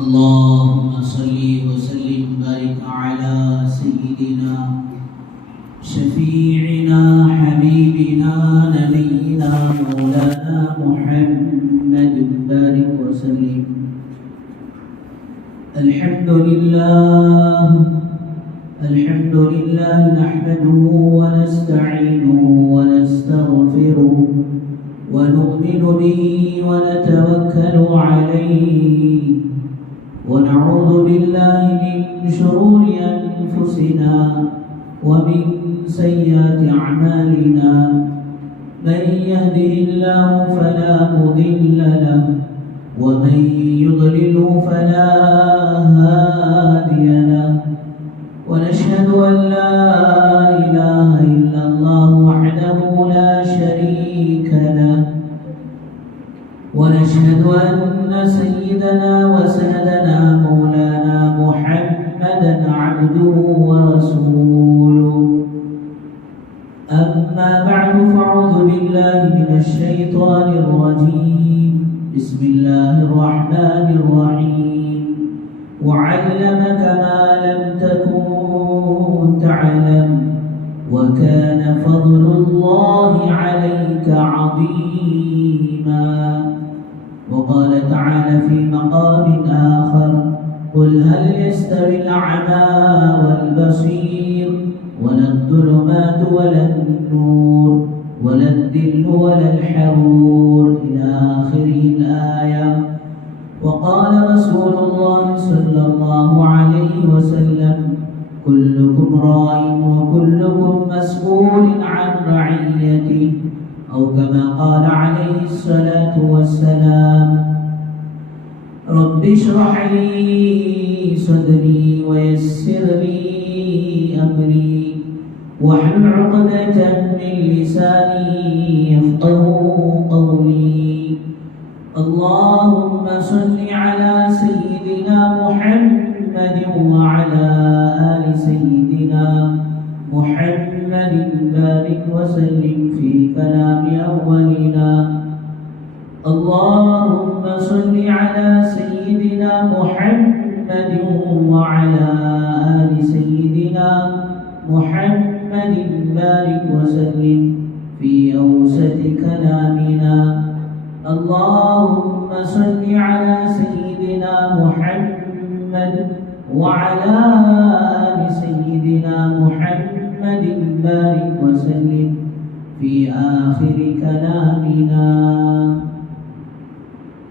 اللهم صل وسلم وبارك على سيدنا شفيعنا حبيبنا نبينا مولانا محمد بارك وسلم. الحمد لله نحمده ونستعينه ونستغفره ونؤمن به ونتوكل عليه ونعوذ بالله من شرور أنفسنا ومن سيئات أعمالنا. من يهده الله فلا مضل له ومن يضلل فلا هادي له. ونشهد أن لا إله إلا الله وحده لا شريك له. ونشهد أن سيدنا وسندنا مولانا محمدا عبده ورسوله. أما بعد فأعوذ بالله من الشيطان الرجيم. بسم الله الرحمن الرحيم. وعلمك ما لم تكن تعلم وكان فضل الله عليك عظيما. وقال تعالى في مقام آخر: قل هل يستوي الأعمى والبصير ولا الظلمات ولا النور ولا الذل ولا الحرور إلى آخره الآية. وقال رسول الله صلى الله عليه وسلم: كلكم راع وكلكم مسؤول عن رعيته، أو كما قال عليه الصلاة والسلام. رب اشرح لي صدري ويسر لي أمري واحلل عقدة من لساني يفقهوا قولي. اللهم صل على سيدنا محمد وعلى آل سيدنا محمد بارك وسلم في كلام أولنا. اللهم صل على سيدنا محمد وعلى آل سيدنا محمد بارك وسلم في أوسط كلامنا. اللهم صل على سيدنا محمد وعلى آل سيدنا محمد بارك وسلم في آخر كلامنا.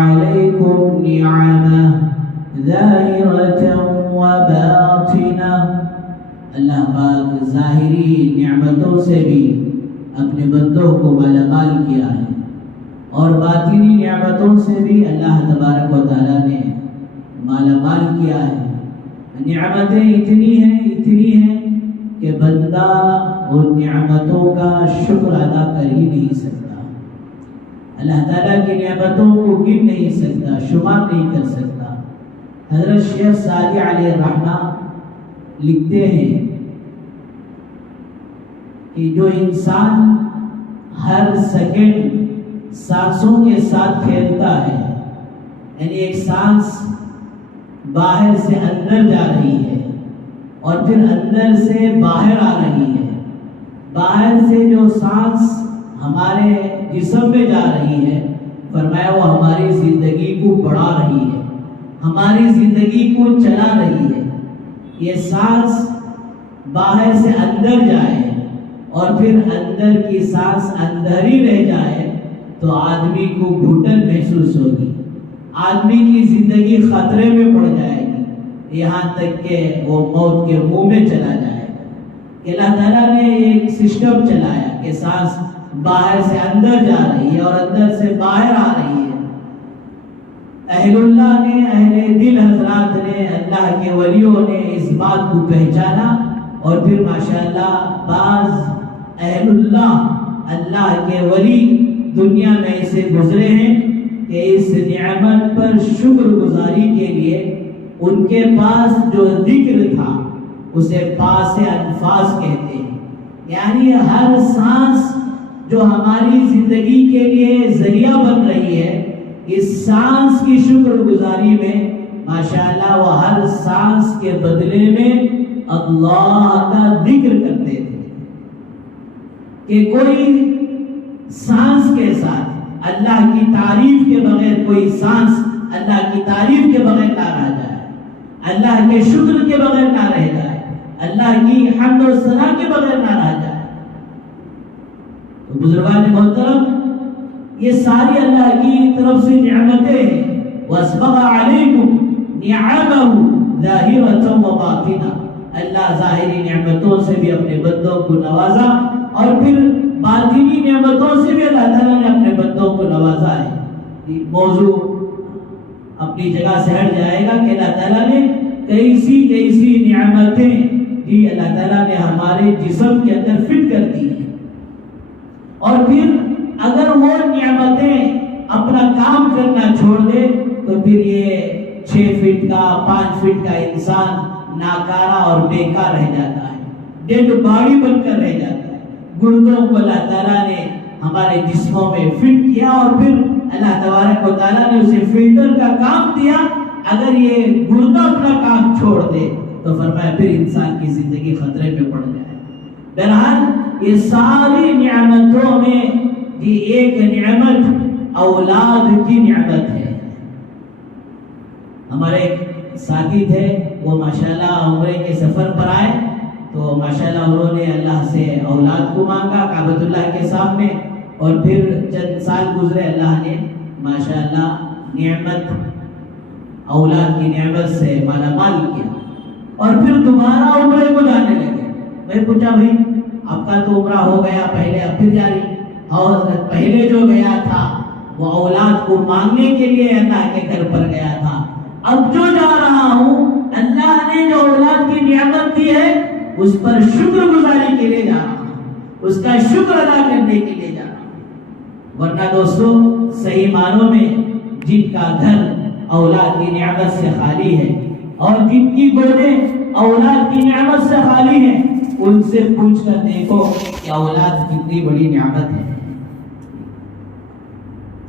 عَلَيْكُمْ نِعَمَهُ ظَاهِرَةً وَبَاطِنَةً، اللہ پاک ظاہری نعمتوں سے بھی اپنے بندوں کو مالا مال کیا ہے، اور باطنی نعمتوں سے بھی اللہ تبارک و تعالیٰ نے مالا مال کیا ہے۔ نعمتیں اتنی ہیں کہ بندہ ان نعمتوں کا شکر ادا کر ہی نہیں سکتا، اللہ تعالیٰ کی نعمتوں کو گن نہیں سکتا، شمار نہیں کر سکتا۔ حضرت شیخ سعدی علیہ الرحمہ لکھتے ہیں کہ جو انسان ہر سیکنڈ سانسوں کے ساتھ کھیلتا ہے، یعنی ایک سانس باہر سے اندر جا رہی ہے اور پھر اندر سے باہر آ رہی ہے، باہر سے جو سانس ہمارے جسم میں جا رہی ہے، فرمایا وہ ہماری زندگی کو بڑھا رہی ہے، ہماری زندگی کو چلا رہی ہے۔ یہ سانس باہر سے اندر جائے اور پھر اندر کی سانس اندر ہی رہ جائے تو آدمی کو گھٹن محسوس ہوگی، آدمی کی زندگی خطرے میں پڑ جائے گی، یہاں تک کہ وہ موت کے منہ میں چلا جائے گا۔ کہ اللہ تعالیٰ نے ایک سسٹم چلایا کہ سانس باہر سے اندر جا رہی ہے اور اندر سے باہر آ رہی ہے۔ اہل اللہ نے، اہل دل حضرات نے، اللہ کے ولیوں نے اس بات کو پہچانا، اور پھر ماشاءاللہ بعض اہل اللہ کے ولی دنیا میں ایسے گزرے ہیں کہ اس نعمت پر شکر گزاری کے لیے ان کے پاس جو ذکر تھا اسے پاس انفاس کہتے ہیں، یعنی ہر سانس جو ہماری زندگی کے لیے ذریعہ بن رہی ہے، اس سانس کی شکر گزاری میں ماشاءاللہ وہ ہر سانس کے بدلے میں اللہ کا ذکر کرتے تھے، کہ کوئی سانس کے ساتھ اللہ کی تعریف کے بغیر، کوئی سانس اللہ کی تعریف کے بغیر نہ رہ جائے، اللہ کے شکر کے بغیر نہ رہ جائے، اللہ کی حمد و ثنا کے بغیر نہ رہ جائے۔ تو بزرگان محترم، یہ ساری اللہ کی طرف سے نعمتیں ہیں۔ وَأَسْبَغَ عَلَيْكُمْ نِعَمَهُ ظَاهِرَةً وَبَاطِنَةً، اللہ ظاہری نعمتوں سے بھی اپنے بندوں کو نوازا، اور پھر باطنی نعمتوں سے بھی اللہ تعالیٰ نے اپنے بندوں کو نوازا ہے۔ موضوع اپنی جگہ سے ہٹ جائے گا کہ اللہ تعالیٰ نے کیسی نعمتیں جی اللہ تعالیٰ نے ہمارے جسم کے اندر فٹ کر دی ہیں، اور پھر اگر وہ نعمتیں اپنا کام کرنا چھوڑ دے تو پھر یہ 6 فٹ کا 5 فٹ کا انسان ناکارہ اور بیکار رہ جاتا ہے، ڈیڈ باڈی بن کر رہ جاتا ہے۔ گردوں کو اللہ تعالیٰ نے ہمارے جسموں میں فٹ کیا، اور پھر اللہ تبارک و تعالیٰ نے اسے فلٹر کا کام دیا۔ اگر یہ گردہ اپنا کام چھوڑ دے تو فرمایا پھر انسان کی زندگی خطرے میں پڑ جائے۔ بہرحال یہ ساری نعمتوں میں یہ ایک نعمت اولاد کی نعمت ہے۔ ہمارے ایک ساتھی تھے، وہ ماشاءاللہ عمرے کے سفر پر آئے تو ماشاءاللہ انہوں نے اللہ سے اولاد کو مانگا کعبۃ اللہ کے سامنے، اور پھر چند سال گزرے، اللہ نے ماشاءاللہ نعمت اولاد کی نعمت سے مالا مال کیا، اور پھر دوبارہ عمرے کو جانے لگے۔ میں پوچھا بھائی آپ کا تو عمرہ ہو گیا پہلے، اب پھر جاری؟ اور پہلے جو گیا تھا وہ اولاد کو مانگنے کے لیے اللہ کے گھر پر گیا تھا، اب جو جا رہا ہوں اللہ نے جو اولاد کی نعمت دی ہے اس پر شکر گزاری کے لیے جا رہا ہوں، اس کا شکر ادا کرنے کے لیے جا رہا ہوں۔ ورنہ دوستو صحیح معنوں میں جن کا گھر اولاد کی نعمت سے خالی ہے اور جن کی گودیں اولاد کی نعمت سے خالی ہیں، ان سے پوچھ کر دیکھو کہ اولاد کتنی بڑی نعمت ہے۔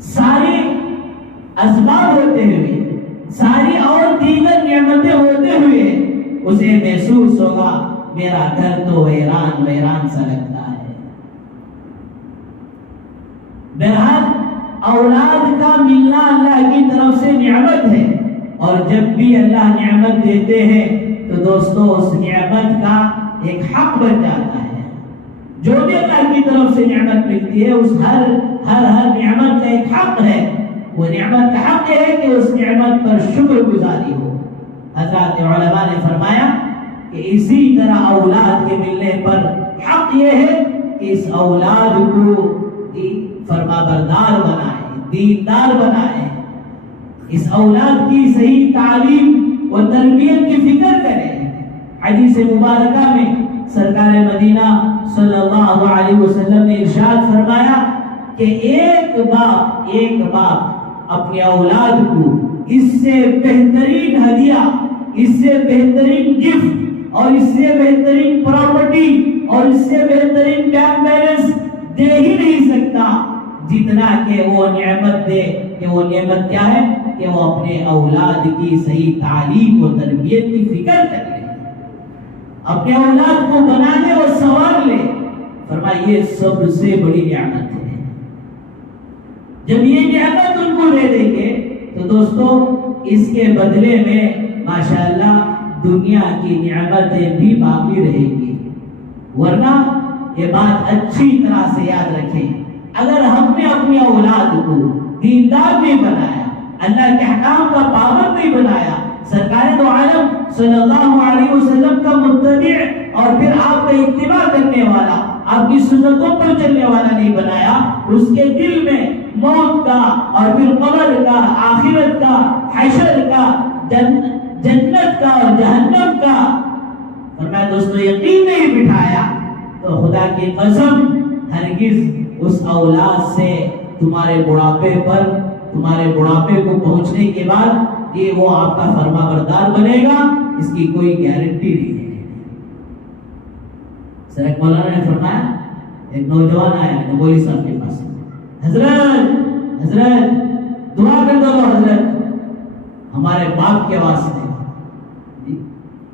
سارے اسباب ہوتے ہوئے، ساری اور دیگر نعمتیں ہوتے ہوئے اسے محسوس ہوگا میرا گھر تو ویران ویران سا لگتا ہے۔ بہرحال اولاد کا ملنا اللہ کی طرف سے نعمت ہے، اور جب بھی اللہ نعمت دیتے ہیں تو دوستو اس نعمت کا ایک حق بن جاتا ہے۔ جو بھی اللہ کی طرف سے نعمت ملتی ہے اس ہر نعمت کا ایک حق ہے، وہ نعمت کا حق ہے کہ اس نعمت پر شکر گزاری ہو۔ حضرات علماء نے فرمایا کہ اسی طرح اولاد کے ملنے پر حق یہ ہے کہ اس اولاد کو فرما بردار بنائے، دیندار بنائے، اس اولاد کی صحیح تعلیم و تربیت کی فکر کرے۔ حدیث مبارکہ میں سرکار مدینہ صلی اللہ علیہ وسلم نے ارشاد فرمایا کہ ایک باپ اپنے اولاد کو اس سے بہترین ہدیہ، اس سے بہترین گفٹ اور اس سے بہترین پراپرٹی اور اس سے بہترین بینک بیلنس دے ہی نہیں سکتا جتنا کہ وہ نعمت دے، کہ وہ نعمت کیا ہے کہ وہ اپنے اولاد کی صحیح تعلیم و تربیت کی فکر کر لے، اپنے اولاد کو بنانے اور سنوار لے۔ فرمایا یہ سب سے بڑی نعمت ہے۔ جب یہ نعمت ان کو دے دیں گے تو دوستو اس کے بدلے میں ماشاءاللہ دنیا کی نعمتیں بھی باقی رہیں گی۔ ورنہ یہ بات اچھی طرح سے یاد رکھیں، اگر ہم نے اپنی اولاد کو دیندار نہیں بنایا، اللہ کے حکام کا پابند نہیں بنایا، سرکار دو عالم صلی اللہ علیہ وسلم کا متبع اور پھر آپ کا اتباع کرنے والا، آپ کی سنتوں پر چلنے والا نہیں بنایا، اس کے دل میں موت کا اور پھر قبر کا، آخرت کا، حشر کا، جنت کا اور جہنم کا فرمایا دوستو یقین نہیں بٹھایا تو خدا کی قسم ہرگز اس اولاد سے تمہارے بڑھاپے کو پہنچنے کے بعد یہ وہ آپ کا فرما بردار بنے گا، اس کی کوئی گارنٹی نہیں ہے۔ سرک مولانا نے فرمایا، ایک نوجوان آیا نبوی صاحب کے پاس، حضرت دعا کر دو حضرت ہمارے باپ کے واسطے۔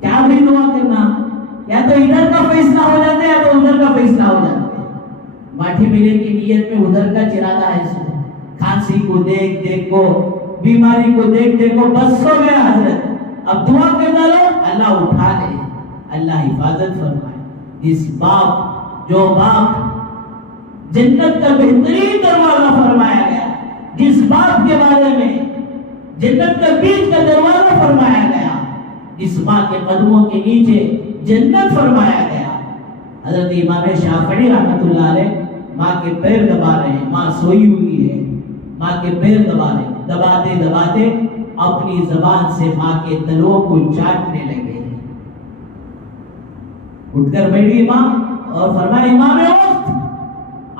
کیا بھی دعا کرنا، یا تو ادھر کا فیصلہ ہو جاتا ہے یا تو ادھر کا فیصلہ ہو جاتا ہے۔ ماٹھی ملے کی نیت میں ادھر کا چراغا ہے، کھانسی کو دیکھ کو، بیماری کو دیکھ کو بس ہو گیا حضرت، اب دعا کرنا لو اللہ اٹھا لے، اللہ حفاظت فرمائے۔ اس باپ جو باپ جنت کا بہترین دروازہ فرمایا گیا، جس باپ کے بارے میں جنت کا بیچ کا دروازہ فرمایا گیا، جس ماں کے قدموں کے نیچے جنت فرمایا گیا، حضرت امام شافعی رحمۃ اللہ علیہ ماں کے پیر دبا رہے ہیں، ماں سوئی ہوئی ہے، ماں کے پیر دبا رہے ہیں، دباتے اپنی زبان سے ماں کے تلووں کو چاٹنے لگے۔ اٹھ کر بیٹھی ماں اور فرمایا امام وقت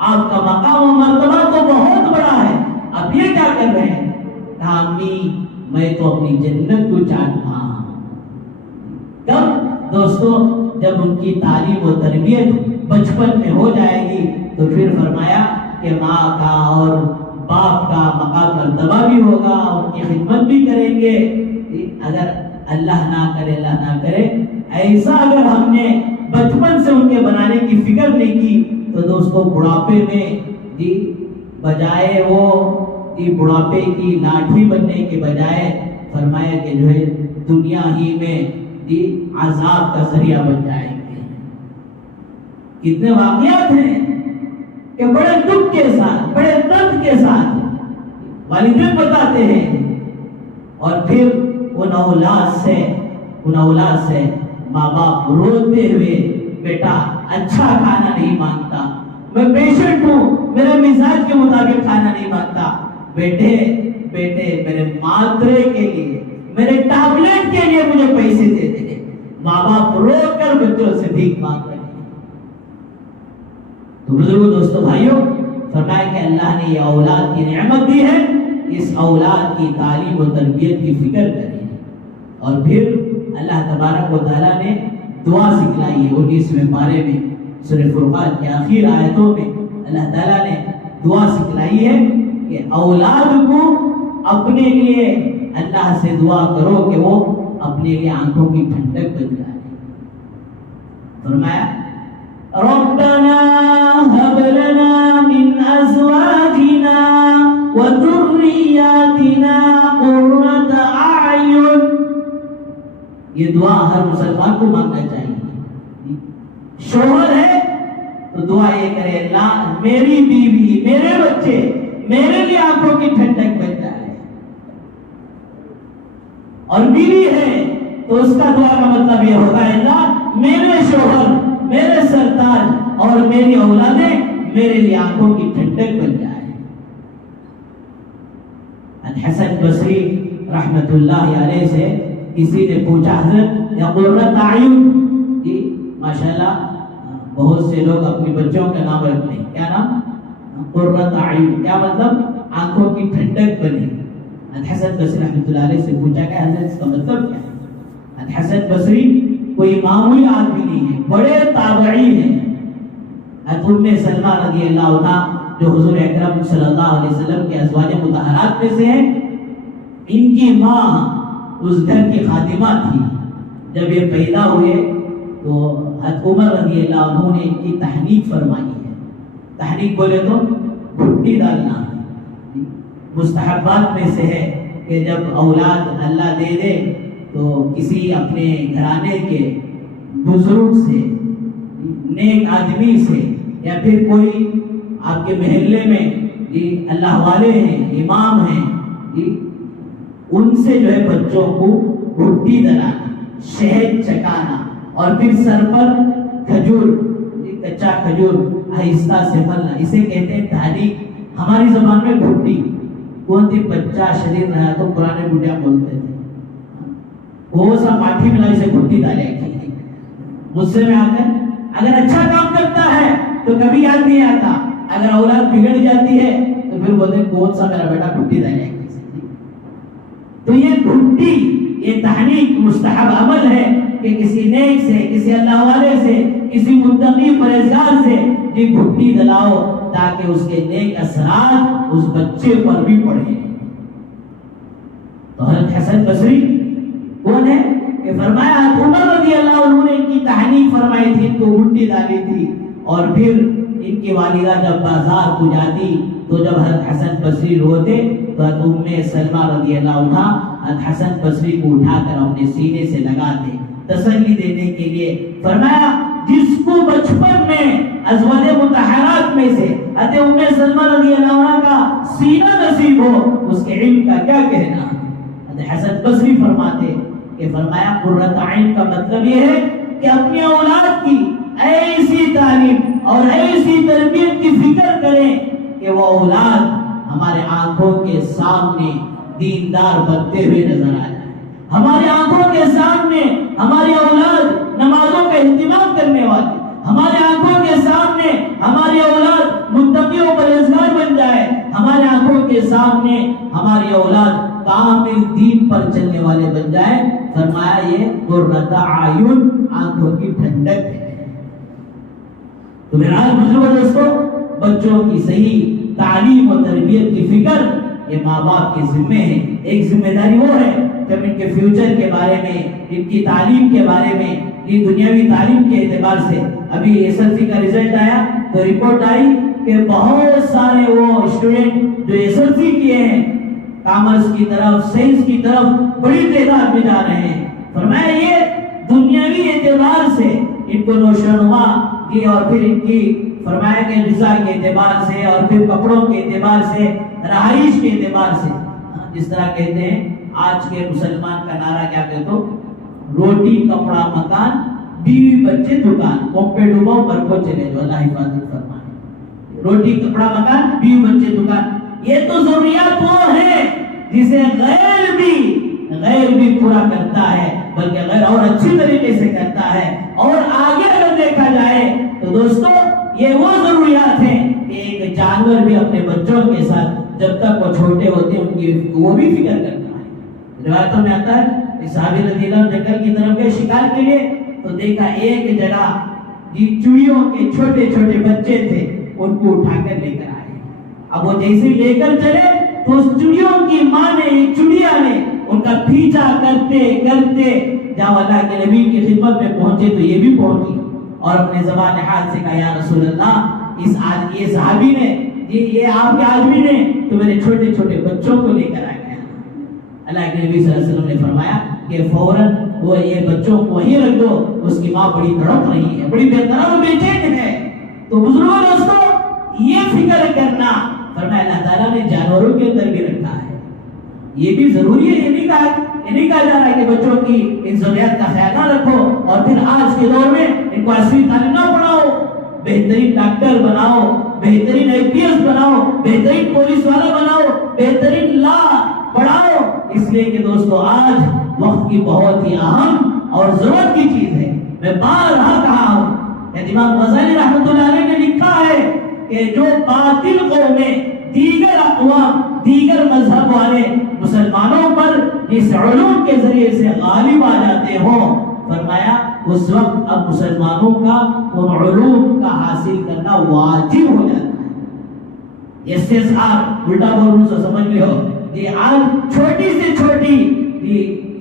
آپ کا مقام و مرتبہ تو بہت بڑا ہے، اب یہ کیا کر رہے ہیں؟ کہا امی میں تو اپنی جنت کو چاٹنا۔ کب دوستو؟ جب ان کی تعلیم و تربیت بچپن میں ہو جائے گی تو پھر فرمایا کہ ماں کا اور باپ کا مقام مرتبہ بھی ہوگا، ان کی خدمت بھی کریں گے۔ اگر اللہ نہ کرے ایسا اگر ہم نے بچپن سے ان کے بنانے کی فکر نہیں کی تو دوستو بڑھاپے میں بجائے وہ بڑھاپے کی لاٹھی بننے کے بجائے فرمایا کہ جو ہے دنیا ہی میں عذاب کا ذریعہ بن جائیں گے۔ کتنے واقعات ہیں کہ بڑے دکھ کے ساتھ، بڑے درد کے ساتھ والدین بتاتے ہیں، اور پھر ان اولاد سے ماں باپ روتے ہوئے بیٹا اچھا کھانا نہیں مانگتا، میں پیشنٹ ہوں، میرے مزاج کے مطابق کھانا نہیں مانگتا، بیٹے میرے ماترے کے لیے، میرے ٹیبلٹ کے لیے مجھے پیسے دے دے۔ ماں باپ رو کر بچوں سے بھیک مانگ رہے ہیں۔ تو بزرگوں دوستو بھائیوں فرمایا کہ اللہ نے یہ اولاد کی نعمت دی ہے، اس اولاد کی تعلیم و تربیت کی فکر کریں۔ اور پھر اللہ تبارک و تعالیٰ نے دعا سکھلائی ہے 19ویں پارے میں سورہ فرقان کے آخر آیتوں میں اللہ تعالیٰ نے دعا سکھلائی ہے کہ اولاد کو اپنے لیے اللہ سے دعا کرو کہ وہ اپنے لیے آنکھوں کی ٹھنڈک بن جائے۔ فرمایا ربنا هب لنا من ازواجنا وذرياتنا قرة اعین۔ یہ دعا ہر مسلمان کو مانگنا چاہیے۔ شوہر ہے تو دعا یہ کرے اللہ میری بیوی، میرے بچے میرے لیے آنکھوں کی ٹھنڈک بن جائے۔ اور بیوی ہے تو اس کا دعا کا مطلب یہ ہوگا اللہ میرے شوہر، میرے سرتاج اور میری اولادیں میرے لیے آنکھوں کی ٹھنڈک بن جائے۔ حسن بصری رحمت اللہ علیہ سے کسی نے پوچھا حضرت یا قرۃ اعین، ماشاءاللہ بہت سے لوگ اپنی بچوں کا نام رکھتے ہیں، کیا نام؟ قرۃ اعین، کیا مطلب؟ آنکھوں کی ٹھنڈک بنے۔ حسن بصری رحمۃ اللہ علیہ سے پوچھا کہ حضرت اس کا مطلب کیا ہے؟ حسن بصری کوئی معمولی آدمی نہیں ہے، بڑے تابعی ہیں۔ ام سلمہ رضی اللہ عنہا جو حضور اکرم صلی اللہ علیہ وسلم کے ازواج مطہرات میں سے ہیں، ان کی ماں اس گھر کی خادمہ تھی۔ جب یہ پیدا ہوئے تو حضرت عمر رضی اللہ عنہ نے ان کی تحنیک فرمائی ہے۔ تحنیک بولے تو گھٹی ڈالنا، مستحبات میں سے ہے کہ جب اولاد اللہ دے دے تو کسی اپنے گھرانے کے بزرگ سے، نیک آدمی سے، یا پھر کوئی آپ کے محلے میں اللہ والے ہیں، امام ہیں، ان سے جو ہے بچوں کو گھٹی دلانا، شہد چکانا، اور پھر سر پر کھجور، کچا کھجور آہستہ سے ملنا، اسے کہتے ہیں تحریک۔ ہماری زبان میں گھٹی، کون تھی؟ بچہ شریر رہا تو پرانے بڈیا بولتے تھے، وہ سا پاٹھی ملا اسے گھٹی ڈالے گی۔ غصے میں آ کر اگر اچھا کام کرتا ہے تو کبھی یاد نہیں آتا، اگر اولاد بگڑ جاتی ہے تو پھر بولتے ہیں کون سا میرا بیٹا گھٹی ڈالے گی۔ تو یہ گھٹی، یہ تحنیک مستحب عمل ہے کہ کسی نیک سے، کسی اللہ والے سے، کسی متقی پرہیزگار سے یہ گھٹی دلاؤ تاکہ اس کے نیک اثرات اس بچے پر بھی پڑے۔ تو حضرت حسن بصری کون ہے کہ فرمایا عمر رضی اللہ عنہ نے ان کی تحنیک فرمائی تھی، ان کو گھٹی ڈالی تھی، اور پھر ان کی والدہ جب بازار کو جاتی تو جب حضرت حسن بصری روتے تو ام سلمہ رضی اللہ عنہ حضرت حسن بصری کو اٹھا کر اپنے سینے سے لگاتے، تسلی دینے کے لیے۔ فرمایا جس کو بچپن میں ازواج مطہرات میں سے حضرت ام سلمہ رضی اللہ عنہ کا سینہ نصیب ہو، اس کے علم کا کیا کہنا۔ حضرت حسن بصری فرماتے کہ فرمایا قرۃ عین کا مطلب یہ ہے کہ اپنی اولاد کی ایسی تعلیم اور ایسی تربیت کی فکر کریں کہ وہ اولاد ہمارے آنکھوں کے سامنے دیندار بنتے ہوئے نظر آ جائے، ہماری آنکھوں کے سامنے ہماری اولاد نمازوں کا اہتمام کرنے والی، ہمارے آنکھوں کے سامنے ہماری اولاد متقی و پرہیزگار بن جائے، ہمارے آنکھوں کے سامنے ہماری اولاد کامل دین پر چلنے والے بن جائے۔ فرمایا یہ قرۃ اعین، آنکھوں کی ٹھنڈک ہے۔ تو میرا بزرگوں دوستو، بچوں کی صحیح تعلیم و تربیت کی فکر یہ ماں باپ کے ذمے ہے۔ ایک ذمہ داری وہ ہے کہ ان کے فیوچر کے بارے میں، ان کی تعلیم کے بارے میں، یہ دنیاوی تعلیم کے اعتبار سے ابھی ایس ایل سی کا رزلٹ آیا تو رپورٹ آئی کہ بہت سارے وہ اسٹوڈنٹ جو ایس ایل سی کیے ہیں کامرس کی طرف، سائنس کی طرف بڑی تعداد میں جا رہے ہیں۔ فرمایا یہ دنیاوی اعتبار سے ان کو نوشونما کی، اور پھر ان کی فرمایا کہ غذا کے اعتبار سے، اور پھر کپڑوں کے اعتبار سے، رہائش کے اعتبار سے، جس طرح کہتے ہیں آج کے مسلمان کا نعرہ کیا کہتے ہو، روٹی کپڑا مکان بیوی بچے دکان، کوپے ڈوبو مر کو چلے جو، اللہ حفاظت فرمائے۔ روٹی کپڑا مکان بیوی بچے دکان، یہ تو ضروریات وہ ہیں جسے غیر بھی پورا کرتا ہے، بلکہ غیر اور اچھی طریقے سے کرتا ہے۔ اور آگے اگر دیکھا جائے تو دوستو یہ وہ ضروریات ہیں کہ ایک جانور بھی اپنے بچوں کے ساتھ جب تک وہ چھوٹے ہوتے ہیں ان کی وہ بھی فکر کرتا ہے۔ روایتوں میں آتا ہے صحابی رضی اللہ عنہ جنگل کی طرف گئے شکار کے لیے تو دیکھا ایک جگہ چڑیوں کے چھوٹے چھوٹے بچے تھے، ان کو اٹھا کر لے کر آئے۔ اب وہ جیسے لے کر چلے تو اس چڑیوں کی ماں نے، چڑیا نے ان کا پیچھا کرتے کرتے جب اللہ کے نبی کی خدمت میں پہنچے تو یہ بھی پہنچی اور اپنے زبان حال سے کہا یا رسول اللہ، یہ صحابی نے، یہ آپ کے آدمی نے تو میرے چھوٹے چھوٹے بچوں کو لے کر آ گیا۔ اللہ کے نبی صلی اللہ علیہ وسلم نے فرمایا کہ فوراً وہ یہ بچوں کو وہیں رکھ دو، اس کی ماں بڑی تڑپ رہی ہے، بڑی بے قرار و بے چین ہے۔ تو بزرگوں دوستو یہ فکر کرنا، فرمایا اللہ تعالیٰ نے جانوروں کے اندر بھی رکھا ہے، یہ بھی ضروری ہے، یہ نہیں کہا جا رہا ہے کہ بچوں کی ان ضروریات کا خیال نہ رکھو اور پھر آج کے دور میں ان کو 8ویں تعلیم نہ پڑھاؤ. بہترین ڈاکٹر بناؤ، بہترین IPS بناؤ، بہترین پولیس والا بناؤ، بہترین لا پڑھاؤ. اس لیے کہ دوستو آج وقت کی بہت ہی اہم اور ضرورت کی چیز ہے. میں بارہا کہا ہوں، امام غزالی رحمۃ اللہ علیہ نے لکھا ہے کہ جو باطل قومیں دیگر اقوام، دیگر مذہب والے مسلمانوں پر اس علوم کے ذریعے سے غالب آ جاتے ہوں، فرمایا اس وقت اب مسلمانوں کا ان علوم کا حاصل کرنا واجب ہو جاتا ہے. استثار الٹا بولوں سے سمجھ لو کہ آج چھوٹی سے چھوٹی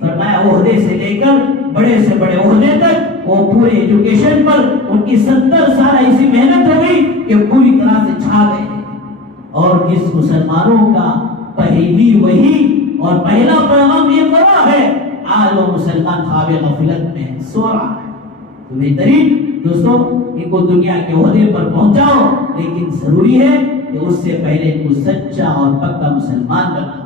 فرمایا عہدے سے لے کر بڑے سے بڑے عہدے تک وہ پورے ایجوکیشن پر ان کی 70 سال ایسی محنت ہو گئی کہ پوری طرح سے چھا گئے. اور جس مسلمانوں کا پہلی وحی اور پہلا پیغام یہ پڑا ہے، آج وہ مسلمان خواب غفلت میں سو رہا ہے. تو بہترین دوستوں ان کو دنیا کے عہدے پر پہنچاؤ، لیکن ضروری ہے کہ اس سے پہلے ان کو سچا اور پکا مسلمان بنا.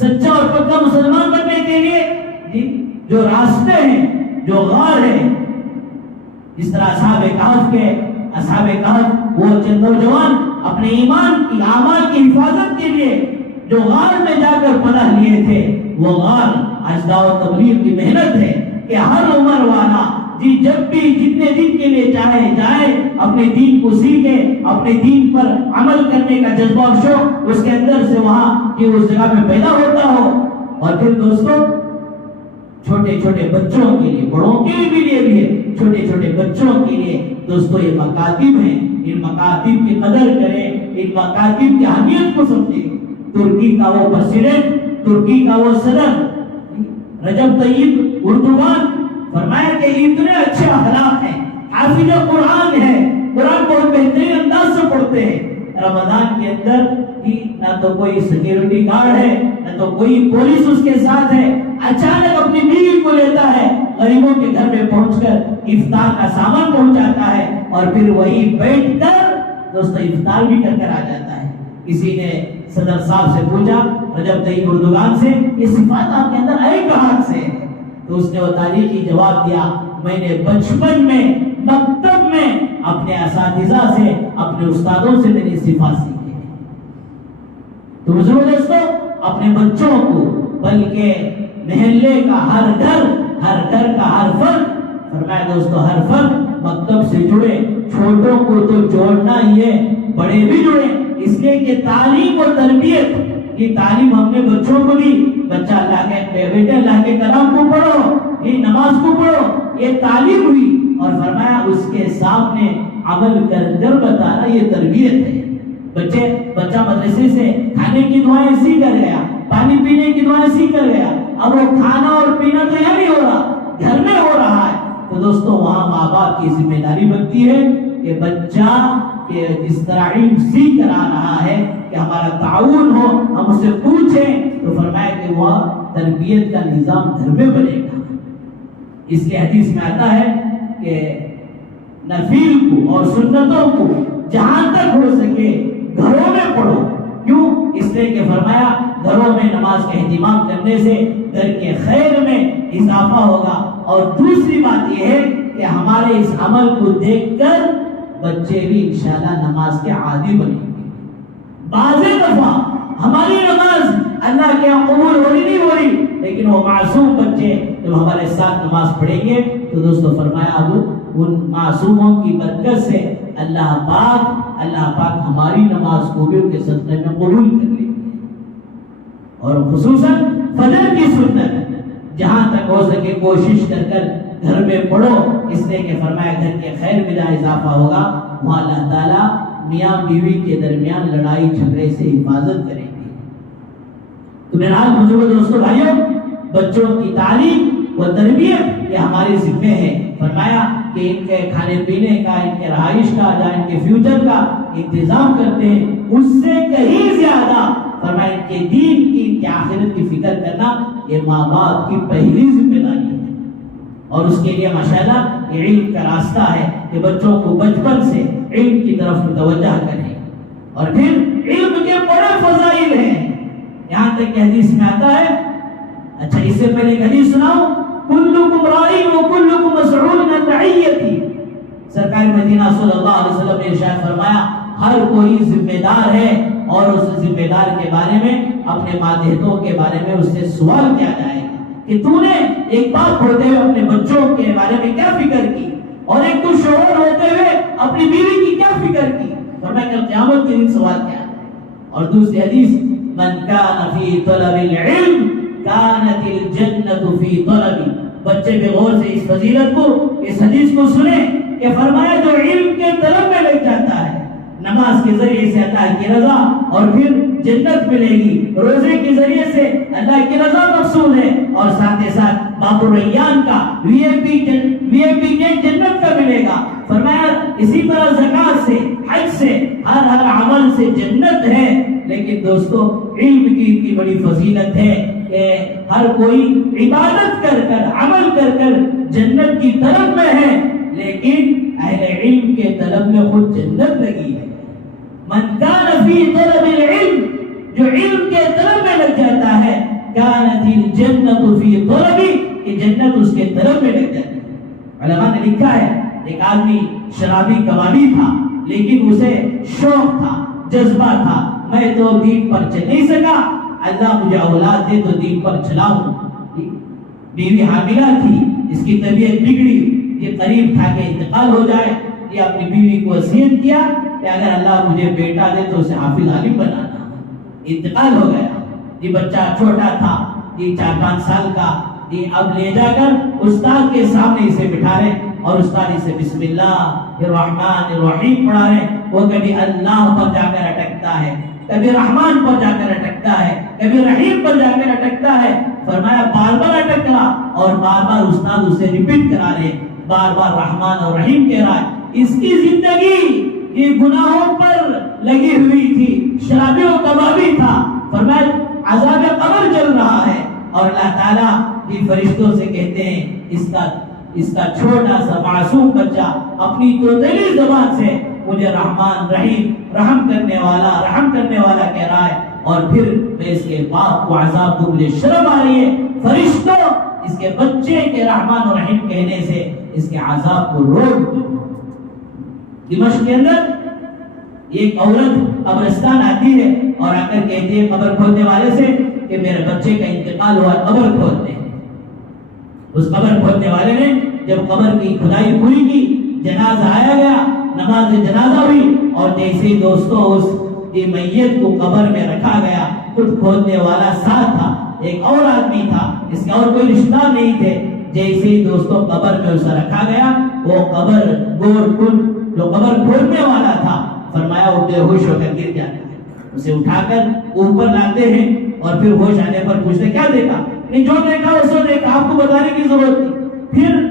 سچا اور پکا مسلمان بننے کے لیے جو راستے ہیں، جو غار ہیں، جس طرح اصحاب کہف وہ چند نوجوان اپنے ایمان کی اعمال کی حفاظت کے لیے جو غار میں جا کر پناہ لیے تھے، وہ غار آج دعوت تبلیغ کی محنت ہے کہ ہر عمر والا جب بھی جتنے دن کے لیے چاہے جائے، اپنے دین کو سیکھے، اپنے دین پر عمل کرنے کا جذبہ اور شوق اس کے اندر سے وہاں کی اس جگہ میں پیدا ہوتا ہو. اور پھر دوستوں چھوٹے چھوٹے بچوں کے لیے، بڑوں کے لیے بھی ہے، چھوٹے چھوٹے بچوں کے لیے دوستوں یہ مکاتب ہیں. ان مکاتب کی قدر کریں، ان مکاتب کی اہمیت کو سمجھیں. ترکی کا وہ پریزیڈنٹ، ترکی کا وہ صدر رجب طیب اردوغان فرمایا کہ اتنے اچھے اخلاق ہیں، حافظ قرآن ہے، قرآن بہت بہترین انداز سے پڑھتے ہیں. رمضان کے اندر نہ تو کوئی سیکیورٹی گارڈ ہے، نہ تو کوئی پولیس اس کے ساتھ ہے، اچانک اپنی بیوی کو لیتا ہے، غریبوں کے گھر میں پہنچ کر افطار کا سامان پہنچاتا ہے اور پھر وہی بیٹھ کر دوستو افطار بھی کر آ جاتا ہے. کسی نے صدر صاحب سے پوچھا، رجب طیب اردوغان سے، یہ صفات آپ کے اندر آئی کہاں سے؟ تو اس نے وہ تاریخی جواب دیا، میں نے بچپن میں مکتب میں اپنے اساتذہ سے، اپنے استادوں سے میری صفات سیکھی. تو بزرگوں دوستو اپنے بچوں کو، بلکہ محلے کا ہر گھر کا ہر فرد، فرمایا دوستو ہر فرد مکتب سے جڑے. چھوٹوں کو تو جوڑنا ہی ہے، بڑے بھی جڑے، اس لیے کہ تعلیم و تربیت کی تعلیم ہم نے بچوں کو دی. بچہ بیٹے اللہ کے کلام کو پڑھو، یہ نماز کو پڑھو، یہ تعلیم ہوئی. اور فرمایا اس کے سامنے عمل کر بتانا یہ تربیت ہے. بچہ مدرسے سے کھانے کی دعائیں سیکھ کر گیا، پانی پینے کی دعائیں سیکھ کر گیا، اب وہ کھانا اور پینا تو یہاں نہیں ہو رہا، گھر میں ہو رہا ہے. تو دوستو وہاں ماں باپ کی ذمہ داری بنتی ہے کہ بچہ کہ جس طرح علم سیکھ کر آ رہا ہے کہ ہمارا تعاون ہو، ہم اسے پوچھیں. تو فرمایا کہ وہ تربیت کا نظام گھر میں بنے گا. اس لیے حدیث میں آتا ہے کہ نفیل کو اور سنتوں کو جہاں تک ہو سکے گھروں میں پڑھو. کیوں؟ اس لیے کہ فرمایا گھروں میں نماز کا اہتمام کرنے سے گھر کے خیر میں اضافہ ہوگا. اور دوسری بات یہ ہے کہ ہمارے اس عمل کو دیکھ کر بچے بھی انشاءاللہ نماز کے عادی بنیں گے. بعض دفعہ ہماری نماز اللہ کے قبول ہو رہی نہیں ہو رہی، لیکن وہ معصوم بچے جب ہمارے ساتھ نماز پڑھیں گے تو دوستو فرمایا اب ان معصوموں کی برکت سے اللہ پاک ہماری نماز کو بھی ان کے صدقے میں قبول کر لیں گے. اور خصوصاً فجر کی سنت جہاں تک ہو سکے کوشش کر گھر میں پڑھو. اس لیے کہ فرمایا گھر کے خیر میں جہاں اضافہ ہوگا وہاں اللہ تعالیٰ میاں بیوی کے درمیان لڑائی جھگڑے سے حفاظت کریں گے. تو بہرحال بزرگوں دوستوں بھائیوں، بچوں کی تعلیم و تربیت یہ ہمارے ذمہ ہے. فرمایا کہ ان کے کھانے پینے کا، ان کے رہائش کا، یا ان کے فیوچر کا انتظام کرتے ہیں، اس سے کہیں زیادہ فرمایا ان کے دین کی، ان کی آخرت کی فکر کرنا یہ ماں باپ کی پہلی ذمہ داری ہے. اور اس کے لیے ماشاءاللہ یہ علم کا راستہ ہے کہ بچوں کو بچپن سے علم کی طرف متوجہ کریں. اور پھر علم کے بڑے فضائل ہیں. یہاں تک کہ حدیث میں آتا ہے، اچھا اس سے پہلے ایک حدیث سناؤں، کلکم رائی و کلکم مسعول عن رعیتی، سرکار مدینہ صلی اللہ علیہ وسلم نے ارشاد فرمایا ہر کوئی ذمہ دار ہے اور اس ذمہ دار کے بارے میں، اپنے ماتحتوں کے بارے میں اس سے سوال کیا جائے گا کہ تو نے ایک باپ ہوتے ہوئے اپنے بچوں کے بارے میں کیا فکر کی، اور ایک تو شوہر ہوتے ہوئے اپنی بیوی کی کیا فکر کی، فرمایا کہ قیامت کے دن سوال کیا ہے۔ اور دوسری حدیث، من کان فی طلب العلم کانت الجنت فی طلبی، بچے بے غور سے اس فضیلت کو، اس حدیث کو سنیں کہ فرمایا جو علم کے طلب میں لگ جاتا ہے، نماز کے ذریعے سے اللہ کی رضا اور پھر جنت ملے گی، روزے کے ذریعے سے اللہ کی رضا مقصود ہے، اور ساتھ ہی ساتھ باب الریان کا وی اے پی جنت کا ملے گا۔ فرمایا اسی طرح زکات سے، حج سے، ہر عمل سے جنت ہے۔ لیکن دوستو علم کی اتنی بڑی فضیلت ہے کہ ہر کوئی عبادت کر کر، عمل کر کر جنت کی طلب میں ہے، لیکن اہل علم کے طلب میں خود جنت لگی ہے۔ من کان فی طلب العلم، جو علم کے طلب میں لگ جاتا ہے، کانت الجنت فی طلبی، کہ جنت اس کے طلب میں لگ جاتی ہے۔ علماء نے لکھا ہے ایک آدمی شرابی کبابی تھا، لیکن اسے شوق تھا، جذبہ تھا، میں تو دین پر چل نہیں سکا، اللہ مجھے اولاد دے تو دین پر چلاؤں۔ بیوی حاملہ تھی، اس کی طبیعت بگڑی، یہ قریب تھا کہ انتقال ہو جائے، یہ اپنی بیوی کو وصیت کیا کہ اگر اللہ مجھے بیٹا دے تو اسے حافظ عالم بنانا۔ انتقال ہو گیا، یہ بچہ چھوٹا تھا، یہ 4-5 سال کا، یہ اب لے جا کر استاد کے سامنے اسے بٹھا رہے اور استاد اسے بسم اللہ الرحمن الرحیم پڑھا رہے۔ وہ کبھی اللہ پر جا کر اٹکتا ہے، کبھی رحمان پر جا کر اٹکتا ہے، کبھی رحیم پر جا کر اٹکتا ہے۔ فرمایا بار بار اٹک رہا اور بار بار استاد اسے ریپیٹ کرا رہے، بار بار رحمان اور رحیم کہہ رہا ہے۔ اس کی زندگی یہ گناہوں پر لگی ہوئی تھی، شرابی و کبابی تھا۔ فرمایا عذاب قبر چل رہا ہے اور اللہ تعالیٰ یہ فرشتوں سے کہتے ہیں اس کا چھوٹا سا معصوم بچہ اپنی توتلی زبان سے مجھے رحمان رحیم، رحم کرنے والا کہہ رہا ہے، اور پھر میں اس کے باپ کو عذاب دوں، مجھے شرم آ رہی ہے۔ فرشتوں اس کے بچے کے رحمان و رحیم کہنے سے اس کے عذاب کو روک دو۔ دمشق کے اندر ایک عورت قبرستان آتی ہے اور آ کر کہتی ہے قبر کھودنے والے سے کہ میرے بچے کا انتقال ہوا، قبر کھودتے ہیں۔ اس قبر کھودنے والے نے جب قبر کی کھدائی پوری کی، جنازہ آیا گیا، نماز جنازہ ہوئی، اور جیسے ہی دوستوں اس میت کو قبر میں رکھا گیا، خود کھودنے والا ساتھ تھا، ایک اور آدمی تھا، اس کا اور کوئی رشتہ نہیں تھے۔ جیسے ہی دوستوں قبر میں اسے رکھا گیا، وہ قبر گور کن جو قبر کھودنے والا تھا، فرمایا وہ بے ہوش ہو کر گر جاتا ہے۔ اسے اٹھا کر اوپر لاتے ہیں اور پھر ہوش آنے پر پوچھتے کیا دیکھا؟ نہیں، جو دیکھا وہ سو دیکھا، آپ کو بتانے کی ضرورت نہیں۔ پھر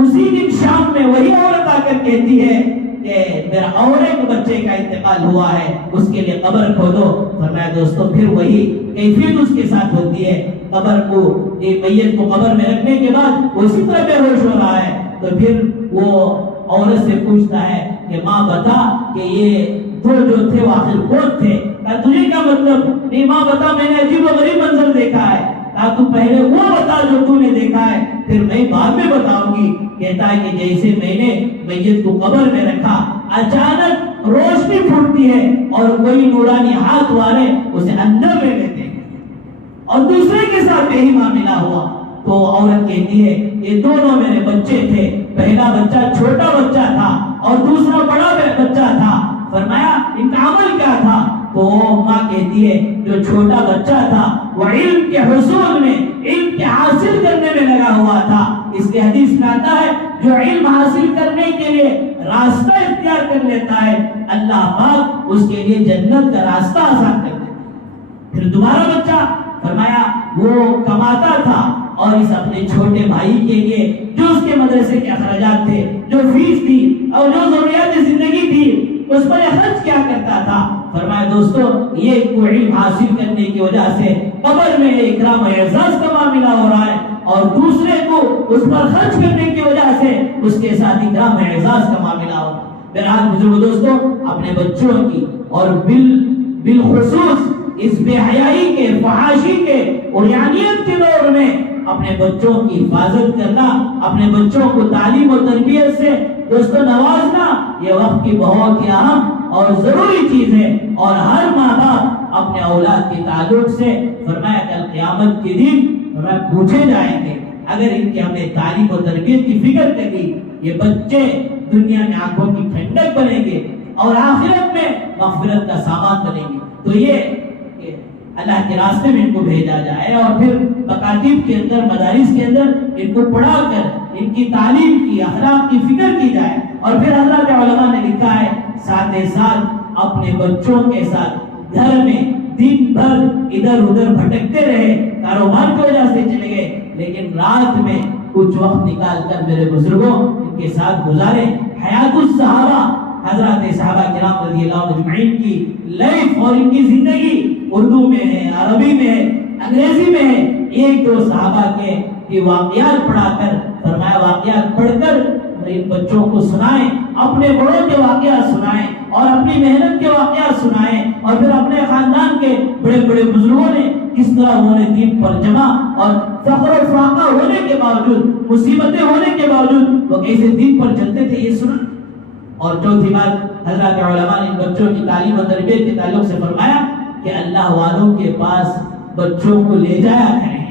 اسی دن شام میں وہی عورت آ کر کہتی ہے کہ میرا اور ایک بچے کا انتقال ہوا ہے، اس کے لیے قبر کھودو۔ فرمایا دوستو پھر وہی کیفیت اس کے ساتھ ہوتی ہے، قبر کو، ایک میت کو قبر میں رکھنے کے بعد اسی طرح بے ہوش ہو رہا ہے، تو پھر وہ عورت سے پوچھتا ہے کہ ماں بتا کہ یہ دو جو تھے وہ آخر کون تھے؟ کہا تجھے کیا مطلب؟ نہیں ماں بتا، میں نے عجیب و غریب منظر دیکھا ہے۔ کہا تو پہلے وہ بتا جو تو نے دیکھا ہے، پھر میں بعد میں بتاؤں گی۔ کہتا ہے کہ جیسے میں نے میت کو قبر میں رکھا، اچانک روشنی پھوٹتی ہے اور کوئی نورانی ہاتھ والے اسے اندر لے لیتے ہیں، اور دوسرے کے ساتھ یہی معاملہ ہوا۔ تو عورت کہتی ہے یہ دونوں میرے بچے تھے، پہلا بچہ چھوٹا بچہ تھا اور دوسرا بڑا بچہ تھا۔ فرمایا ان کا عمل کیا تھا؟ تو ماں کہتی ہے جو چھوٹا بچہ تھا وہ علم کے حصول میں، علم کے حاصل کرنے میں لگا ہوا تھا۔ اس کے حدیث میں آتا ہے جو علم حاصل کرنے کے لیے راستہ اختیار کر لیتا ہے، اللہ پاک اس کے لیے جنت کا راستہ آسان کر دیتا ہے۔ پھر دوبارہ بچہ، فرمایا وہ کماتا تھا اور اس اپنے چھوٹے بھائی کے لیے جو اس کے مدرسے کے اخراجات تھے، جو فیس تھی اور جو ضروریات زندگی تھی، اس پر خرچ کیا کرتا تھا۔ فرمایا دوستو یہ علم حاصل کرنے کی وجہ سے قبر میں اکرام و اعزاز کا معاملہ ہو رہا ہے، اور دوسرے کو اس پر خرچ کرنے کی وجہ سے اس کے ساتھ اکرام و اعزاز کا معاملہ ہو رہا ہے۔ بہرحال بزرگ دوستو، اپنے بچوں کی اور بالخصوص اس بے حیائی کے، فحاشی کے، عریانیت کے دور میں اپنے بچوں کی حفاظت کرنا، اپنے بچوں کو تعلیم و تربیت سے دوستو نوازنا، یہ وقت کی بہت ہی اہم اور ضروری چیز ہے۔ اور ہر ماں باپ اپنے اولاد کے تعلق سے فرمایا کل قیامت کے دن فرمایا پوچھے جائیں گے، اگر ان کی ہم نے تعلیم و تربیت کی فکر کری، یہ بچے دنیا میں آنکھوں کی ٹھنڈک بنیں گے اور آخرت میں مغفرت کا سامان بنیں گے۔ تو یہ اللہ کے راستے میں ان کو بھیجا جائے اور پھر مکاتب کے اندر، مدارس کے اندر ان کو پڑھا کر ان کی تعلیم کی، اخلاق کی فکر کی جائے۔ اور پھر حضرات علماء نے لکھا ہے ساتھ ساتھ اپنے بچوں کے ساتھ گھر میں دن بھر ادھر ادھر بھٹکتے رہے، کاروبار کی وجہ سے چلے گئے، لیکن رات میں کچھ وقت نکال کر میرے بزرگوں ان کے ساتھ گزارے۔ حیات الصحابہ، حضرات صحابہ کرام رضی اللہ عنہ اجمعین کی لائف اور ان کی زندگی اردو میں ہے، عربی میں ہے، انگریزی میں ہے۔ ایک دو صحابہ کے واقعات پڑھا کر فرمایا واقعات پڑھ کر ان بچوں کو سنائیں، اپنے بڑوں کے واقعات سنائیں اور اپنی محنت کے واقعات سنائیں، اور پھر اپنے خاندان کے بڑے بڑے بزرگوں نے کس طرح انہوں نے دین پر جمع اور فخر و فاقہ ہونے کے باوجود، مصیبتیں ہونے کے باوجود وہ کیسے دین پر چلتے تھے، یہ سنا۔ اور چوتھی بات حضرات علماء نے ان بچوں کی تعلیم و تربیت کے تعلق سے فرمایا کہ اللہ والوں کے پاس بچوں کو لے جایا کریں،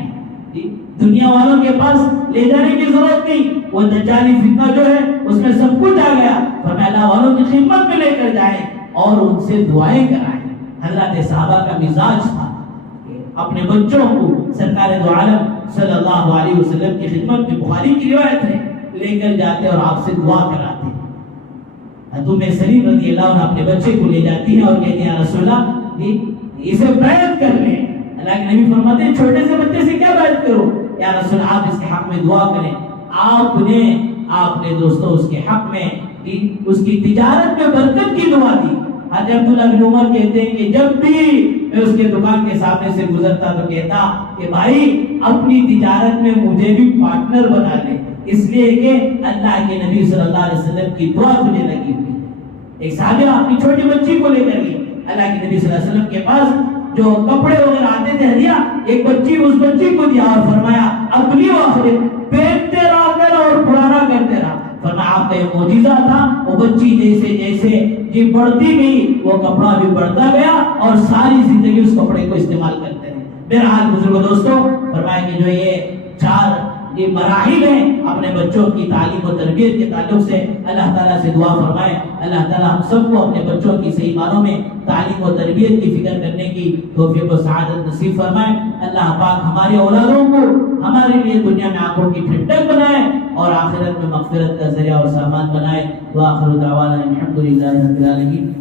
دنیا والوں کے پاس لے جانے کی ضرورت نہیں، وہ دجالی فتنہ جو ہے اس میں سب کچھ آ گیا، فرمایا اللہ والوں کی خدمت میں لے کر جائیں اور ان سے دعائیں کرائیں۔ حضرات صحابہ کا مزاج تھا کہ اپنے بچوں کو سرکار دو عالم صلی اللہ علیہ وسلم کی خدمت میں، بخاری کی روایت ہے، لے کر جاتے اور آپ سے دعا کراتے۔ ام سلیم رضی اللہ عنہ اپنے بچے کو لے جاتی ہے اور کہتے ہیں یا رسول اللہ اسے بیعت کر لیں۔ اللہ کے نبی فرماتے ہیں چھوٹے سے بچے سے کیا بیعت کرو، یا رسول آپ اس کے حق میں دعا کریں۔ آپ نے دوستو اس کے حق میں اس کی تجارت میں برکت کی دعا دی۔ حضرت عبداللہ بن عمر کہتے ہیں کہ جب بھی میں اس کے دکان کے سامنے سے گزرتا تو کہتا کہ بھائی اپنی تجارت میں مجھے بھی پارٹنر بنا لے، اس لیے کہ اللہ کے نبی صلی اللہ علیہ وسلم کی دعا تجھے لگی ہوئی۔ ایک صحابی اپنی چھوٹی بچی کو لے کر گئی اللہ کے نبی صلی اللہ علیہ وسلم کے پاس، جو کپڑے وغیرہ آتے تھے ہدیہ، ایک بچی اس بچی کو دیا اور فرمایا اپنی آخر پہنتے رہا کر اور پرانا کرتے رہا۔ فرمایا آپ کا یہ معجزہ تھا، وہ بچی جیسے جیسے جی بڑھتی گئی وہ کپڑا بھی بڑھتا گیا اور ساری زندگی اس کپڑے کو استعمال کرتے رہے۔ بہرحال بزرگوں دوستوں فرمایا کہ جو یہ 4 مراحل ہیں اپنے بچوں کی تعلیم و تربیت کے تعلق سے، اللہ تعالیٰ سے دعا فرمائیں اللہ تعالیٰ ہم سب کو اپنے بچوں کی صحیح معنوں میں تعلیم و تربیت کی فکر کرنے کی توفیق و سعادت نصیب فرمائیں۔ اللہ پاک ہماری اولادوں کو ہمارے لیے دنیا میں آنکھوں کی ٹھنڈک بنائے اور آخرت میں مغفرت کا ذریعہ اور سامان بنائے۔ وآخر دعوانا الحمدللہ رب العالمین۔